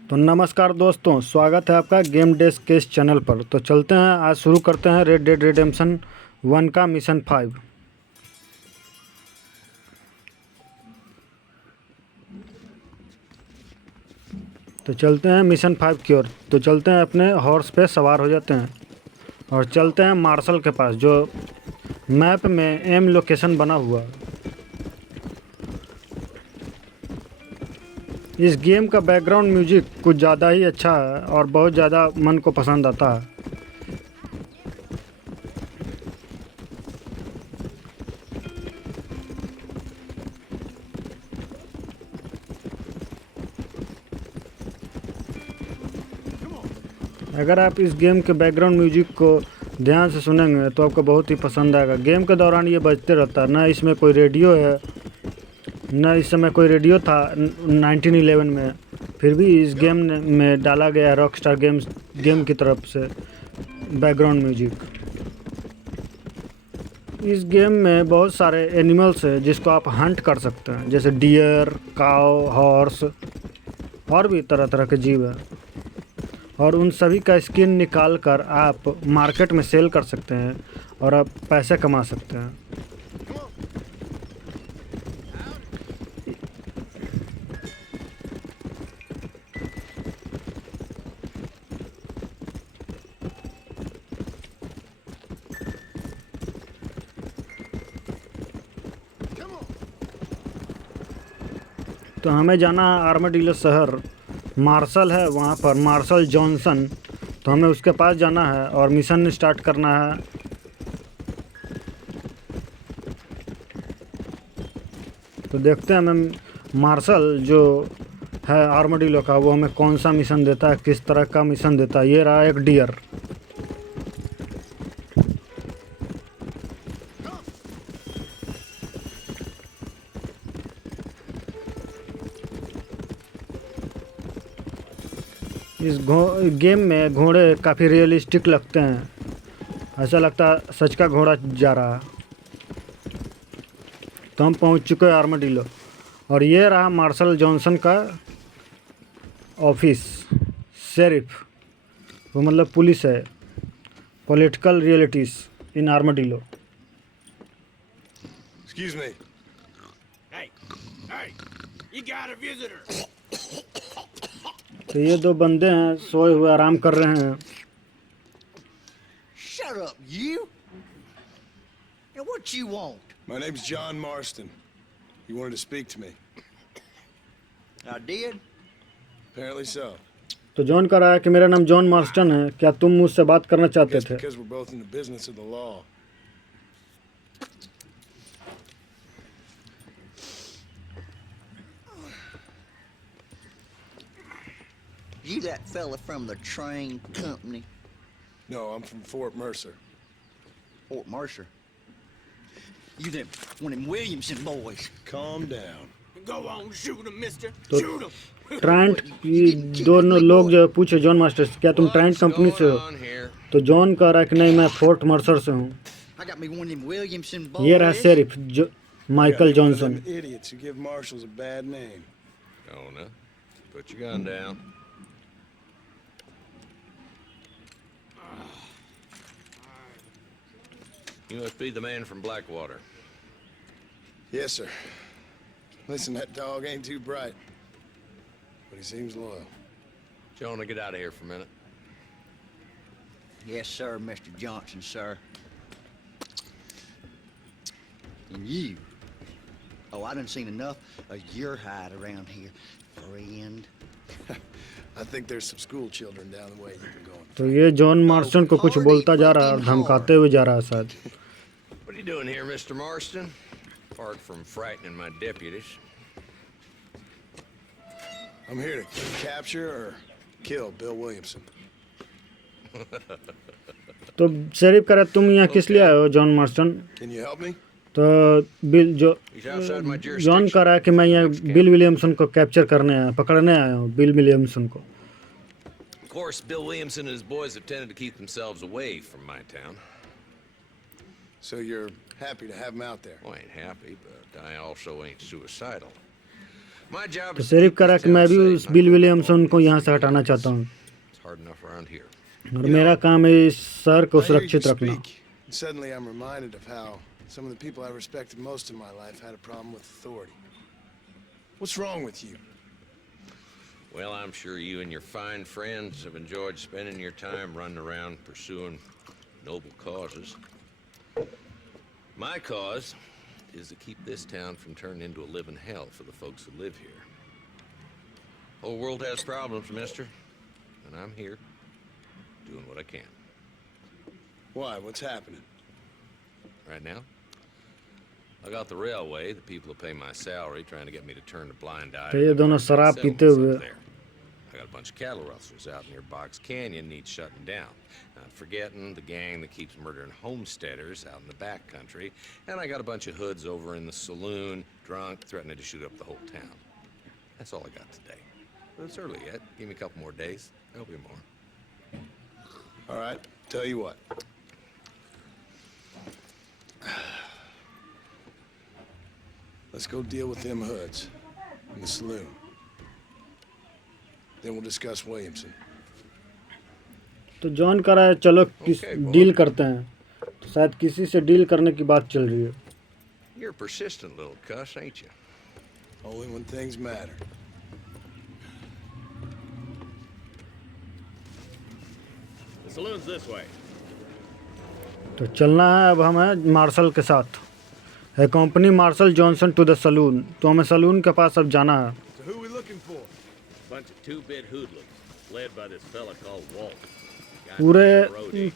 तो नमस्कार दोस्तों, स्वागत है आपका गेम डेस्क के इस चैनल पर। तो चलते हैं, आज शुरू करते हैं रेड डेड रिडेम्पशन 1 का मिशन 5। तो चलते हैं मिशन 5 की ओर। तो चलते हैं, अपने हॉर्स पे सवार हो जाते हैं और चलते हैं मार्शल के पास, जो मैप में एम लोकेशन बना हुआ है। इस गेम का बैकग्राउंड म्यूजिक कुछ ज़्यादा ही अच्छा है और बहुत ज़्यादा मन को पसंद आता है। अगर आप इस गेम के बैकग्राउंड म्यूजिक को ध्यान से सुनेंगे तो आपको बहुत ही पसंद आएगा। गेम के दौरान ये बजते रहता है, ना इसमें कोई रेडियो है, ना इस समय कोई रेडियो था 1911 में। फिर भी इस गेम में डाला गया रॉकस्टार गेम की तरफ से बैकग्राउंड म्यूजिक। इस गेम में बहुत सारे एनिमल्स हैं जिसको आप हंट कर सकते हैं, जैसे डियर, काऊ, हॉर्स और भी तरह तरह के जीव हैं। और उन सभी का स्किन निकाल कर आप मार्केट में सेल कर सकते हैं और आप पैसे कमा सकते हैं। तो हमें जाना है आर्माडिलो शहर। मार्शल है वहाँ पर, मार्शल जॉनसन। तो हमें उसके पास जाना है और मिशन स्टार्ट करना है। तो देखते हैं हमें मार्शल जो है आर्माडिलो का, वो हमें कौन सा मिशन देता है, किस तरह का मिशन देता है। ये रहा एक डियर। इस गेम में घोड़े काफ़ी रियलिस्टिक लगते हैं, ऐसा लगता है सच का घोड़ा जा रहा है। तो हम पहुंच चुके हैं आर्माडिलो और ये रहा मार्शल जॉनसन का ऑफिस। शेरिफ, वो मतलब पुलिस है। Political realities in armadillo. Excuse me. Hey, you got a visitor. तो ये दो बंदे हैं, सोए हुए आराम कर रहे हैं। Shut up, you! Now what you want? My name's John Marston. You wanted to speak to me. I did? Apparently so. तो जॉन कह रहा है कि मेरा नाम जॉन मार्स्टन है, क्या तुम मुझसे बात करना चाहते Guess थे? because we're both in the business of the law. You that fella from the train company, No, I'm from Fort Mercer. Fort Mercer? You them one of them Williamson boys? Calm down. Go on, shoot him, mister. तो Shoot him. ट्रांट, ये दोनों लोग जो पूछे John master से, क्या तुम ट्रांट company से हो? तो जॉन कह रहा है कि नहीं, मैं फोर्ट मर्सर से हूँ। I got me one of them Williamson ये रहा boys. Sheriff Michael Yeah, one of Johnson. them idiots who give marshals a bad name. Jonah, put your gun down. You must be the man from Blackwater. Yes, sir. Listen, that dog ain't too bright, but he seems loyal. Jonah, get out of here for a minute. Yes, sir, Mr. Johnson, sir. And you. Oh, I done seen enough of your hide around here, friend. I think there's some school children down the way you can go. तो ये John Marston को कुछ बोलता जा रहा है और धमकाते हुए जा रहा है शायद। What are you doing here, Mr. Marston? Apart from frightening my deputies. I'm here to capture or kill Bill Williamson. तो शेरिफ कह रहा है, तुम यहाँ किस लिए आए हो John Marston? Can you help me? तो बिल जो He's outside my John jurisdiction. कह रहा है कि मैं यहाँ बिल विलियमसन को कैप्चर करने आया, पकड़ने आया हूँ बिल विलियमसन को। Of course, Bill Williamson and his boys have tended to keep themselves away from my town. So you're happy to have him out there? Well, I ain't happy, but I also ain't suicidal. My job तो is to sheriff keep कह रहा है this कि मैं town भी safe, उस not bill to Williamson को control यहाँ से हटाना it. चाहता हूँ It's hard enough around here. और मेरा काम है इस शहर को I hear you सुरक्षित रखना। speak, and suddenly I'm reminded of how some of the people I respected most in my life had a problem with authority. What's wrong with you? Well, I'm sure you and your fine friends have enjoyed spending your time running around pursuing noble causes. My cause is to keep this town from turning into a living hell for the folks who live here. Whole world has problems, mister, and I'm here doing what I can. Why? What's happening? Right now, I got the railway, the people who pay my salary, trying to get me to turn a blind eye. तो ये दोनों to शराब the पीते settlements हुए up there. I got a bunch of cattle rustlers out near Box Canyon needs shutting down. Not forgetting the gang that keeps murdering homesteaders out in the back country. And I got a bunch of hoods over in the saloon, drunk, threatening to shoot up the whole town. That's all I got today. But it's early yet. Give me a couple more days. There'll be more. All right, tell you what. Let's go deal with them hoods in the saloon. Then we'll discuss Williamson. तो John कह रहा है चलो किस Okay, boy. Deal करते हैं। तो शायद किसी से डील करने की बात चल रही है। You're a persistent little cuss, ain't you? Only when things matter. The saloon's this way. तो चलना है अब हमें मार्शल के साथ। है company Marshall Johnson to the saloon. तो हमें सलून के पास अब जाना है। So who are we looking for? Bunch of two-bit hoodlums, led by this fella called Walt.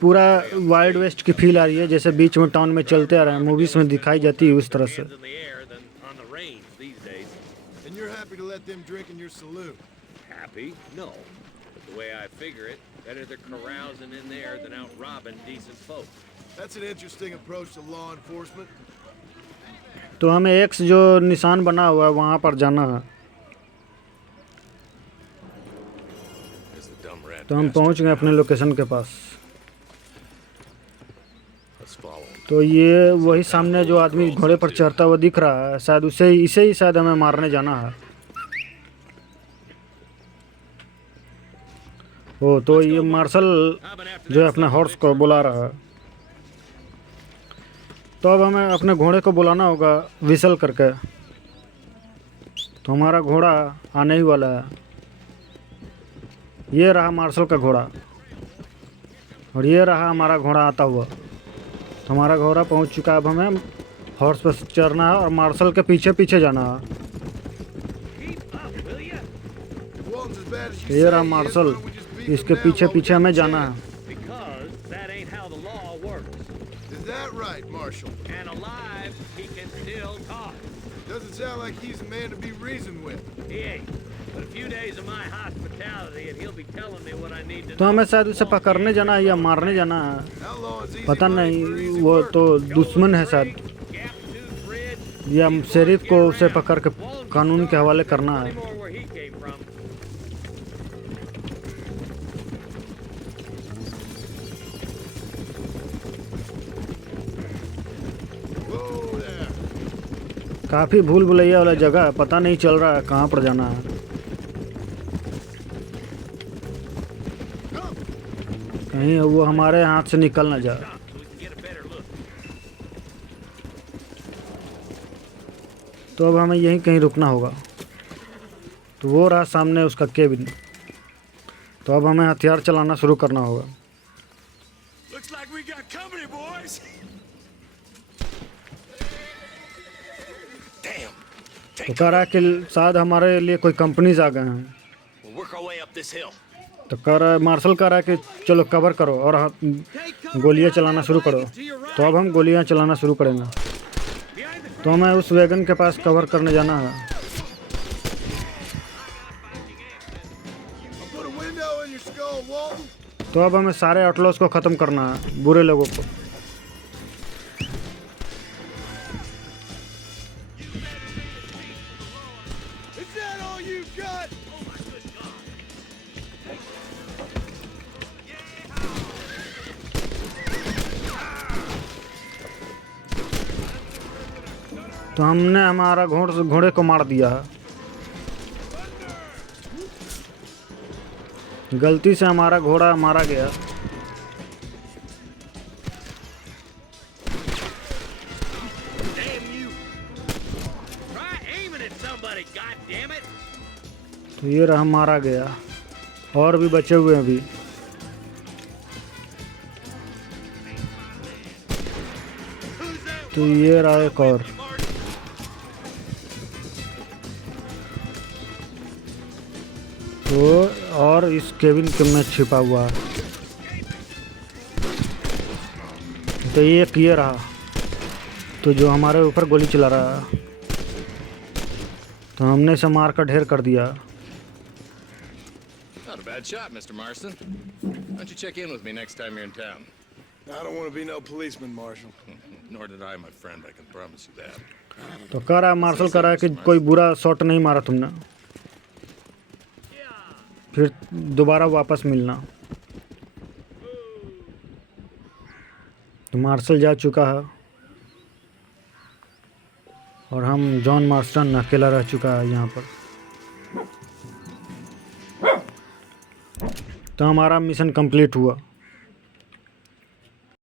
पूरा वाइल्ड वेस्ट की फील आ रही है, जैसे बीच में टाउन में चलते आ रहे हैं, मूवीज में दिखाई जाती है उस तरह से। And you're happy to let them drink in your saloon? Happy? No. But the way I figure it, better they're carousing in there than out robbing decent folk. That's an interesting approach to law enforcement. तो हमें x जो निशान बना हुआ है वहाँ पर जाना है। There's the dumb rat तो हम bastard पहुँच गए now. अपने लोकेशन के पास। Let's follow him. तो ये वही सामने जो आदमी घोड़े पर चढ़ता हुआ दिख रहा है, शायद इसे ही शायद हमें मारने जाना है। ओ तो ये मार्शल जो है अपने हॉर्स को बुला रहा है। तो अब हमें अपने घोड़े को बुलाना होगा विसल करके। तो हमारा घोड़ा आने ही वाला है। ये रहा मार्शल का घोड़ा और ये रहा हमारा घोड़ा आता हुआ। तो हमारा घोड़ा पहुंच चुका है। अब हमें हॉर्स पर चढ़ना है और मार्शल के पीछे पीछे जाना है। Walton's as bad as you ये say रहा he is, Marshall, why don't we just beat इसके them now पीछे while we पीछे got हमें the जाना है। chance? Because that ain't how the law works. Is that right, Marshal? And alive, he can still talk. Doesn't sound like he's a man to be reasoned with. He ain't. But a few days of my hospitality and he'll be telling me what I need to तो know. हमें शायद उसे पकड़ने जाना है या मारने जाना है, Outlaw is easy पता money नहीं। for easy वो work. तो दुश्मन है शायद, Gap Tooth Bridge. या शेरिफ को उसे पकड़ के कानून के हवाले करना Plenty है। more where he came from. Whoa there. काफ़ी भूल भुलैया वाला जगह है, पता नहीं चल रहा है कहाँ पर जाना है। कहीं वो हमारे हाथ से निकल ना जाए। So we can get a better look. तो अब हमें यहीं कहीं रुकना होगा। तो वो रहा सामने उसका केबिन। तो अब हमें हथियार चलाना शुरू करना होगा। Looks like we got company, boys. Damn! तो कह रहा है कि शायद हमारे लिए कोई कंपनीज आ गए हैं। We'll work our way up this hill. तो कह रहा है मार्शल कह रहा है कि चलो कवर करो और गोलियां चलाना शुरू करो। तो अब हम गोलियां चलाना शुरू करेंगे। तो हमें उस वैगन के पास कवर करने जाना है। I'll put a window in your skull, Walton. तो अब हमें सारे आउटलॉस को ख़त्म करना है, बुरे लोगों को। Is that all you got? तो हमने हमारा घोड़े को मार दिया है। गलती से हमारा घोड़ा मारा गया। Damn you! Try aiming at somebody, goddammit! तो ये रहा, मारा गया। और भी बचे हुए हैं अभी। तो ये रहा एक और। तो और इस केबिन के में छिपा हुआ है। तो ये रहा, तो जो हमारे ऊपर गोली चला रहा है, तो हमने इसे मार कर ढेर कर दिया। Not a bad shot, Mr. Marston. Why don't you check in with me next time you're in town? I don't want to be no policeman, Marshal. Nor did I, my friend. I can promise you that. तो कह रहा है, martial कह रहा है कि कोई बुरा शॉट नहीं मारा तुमने, फिर दोबारा वापस मिलना। तो मार्शल जा चुका है और हम जॉन मार्स्टन अकेला रह चुका है यहाँ पर। तो हमारा मिशन कंप्लीट हुआ।